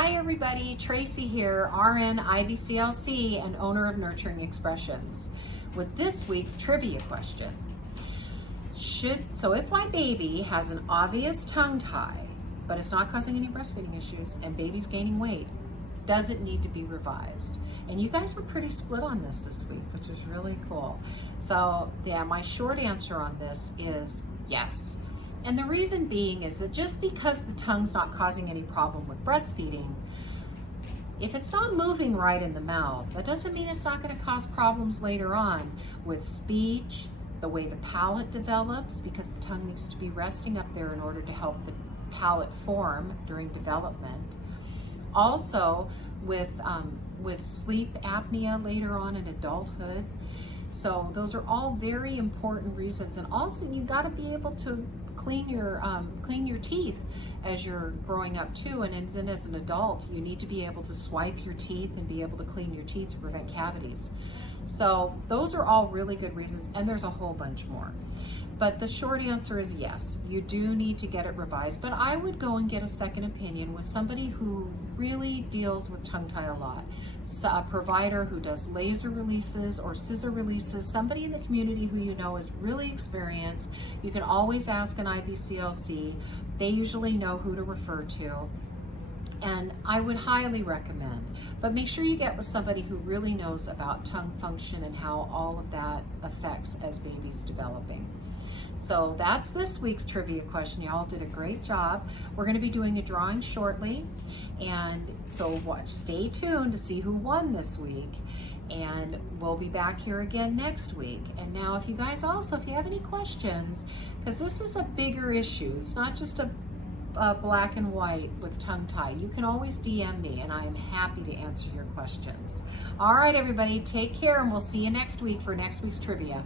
Hi everybody, Tracy here, RN IBCLC and owner of Nurturing Expressions, with this week's trivia question. So if my baby has an obvious tongue tie, but it's not causing any breastfeeding issues and baby's gaining weight, does it need to be revised? And you guys were pretty split on this week, which was really cool. So yeah, my short answer on this is yes. And the reason being is that just because the tongue's not causing any problem with breastfeeding, if it's not moving right in the mouth, that doesn't mean it's not going to cause problems later on with speech, the way the palate develops, because the tongue needs to be resting up there in order to help the palate form during development. Also with sleep apnea later on in adulthood. So those are all very important reasons. And also you got to be able to clean your teeth as you're growing up too, and as an adult you need to be able to swipe your teeth and be able to clean your teeth to prevent cavities. So those are all really good reasons, and there's a whole bunch more. But the short answer is yes, you do need to get it revised, but I would go and get a second opinion with somebody who really deals with tongue tie a lot. So a provider who does laser releases or scissor releases, somebody in the community who you know is really experienced. You can always ask an IBCLC. They usually know who to refer to. And I would highly recommend, but make sure you get with somebody who really knows about tongue function and how all of that affects as baby's developing. So that's this week's trivia question. Y'all did a great job. We're going to be doing a drawing shortly, and so stay tuned to see who won this week, and we'll be back here again next week. And now if you guys also, if you have any questions, because this is a bigger issue, it's not just a black and white with tongue tie, you can always DM me and I am happy to answer your questions. All right everybody, take care, and we'll see you next week for next week's trivia.